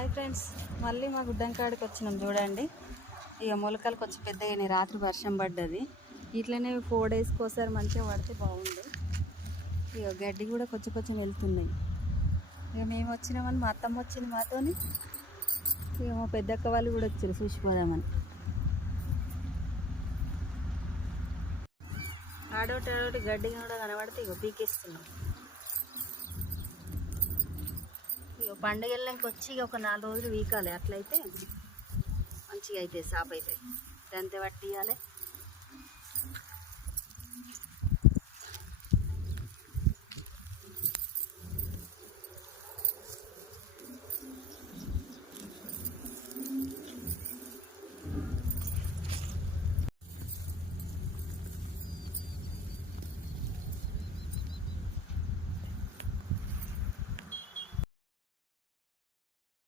Hi friends, మళ్ళీ మా గుడ్డం కాడికి వచ్చినాం చూడండి. ఇక మొలకలు కొంచెం పెద్దగా రాత్రి వర్షం పడ్డది. ఇట్లనే 4 డేస్కి ఒకసారి మంచిగా పడితే బాగుంది. ఇక గడ్డి కూడా కొంచెం కొంచెం వెళ్తున్నాయి. ఇక మేము వచ్చినామని మా అత్తమ్మ వచ్చింది మాతోని. ఇక మా పెద్దక్క వాళ్ళు కూడా వచ్చారు చూసిపోదామని. ఆడోటి గడ్డి కూడా కనబడితే ఇక పీకేస్తున్నాం. ఇక పండుగలకి వచ్చి ఇక ఒక 4 రోజులు వీకాలి. అట్లయితే మంచిగా అవుతాయి, సాప్ అవుతాయి. దంతే పట్టియాలి.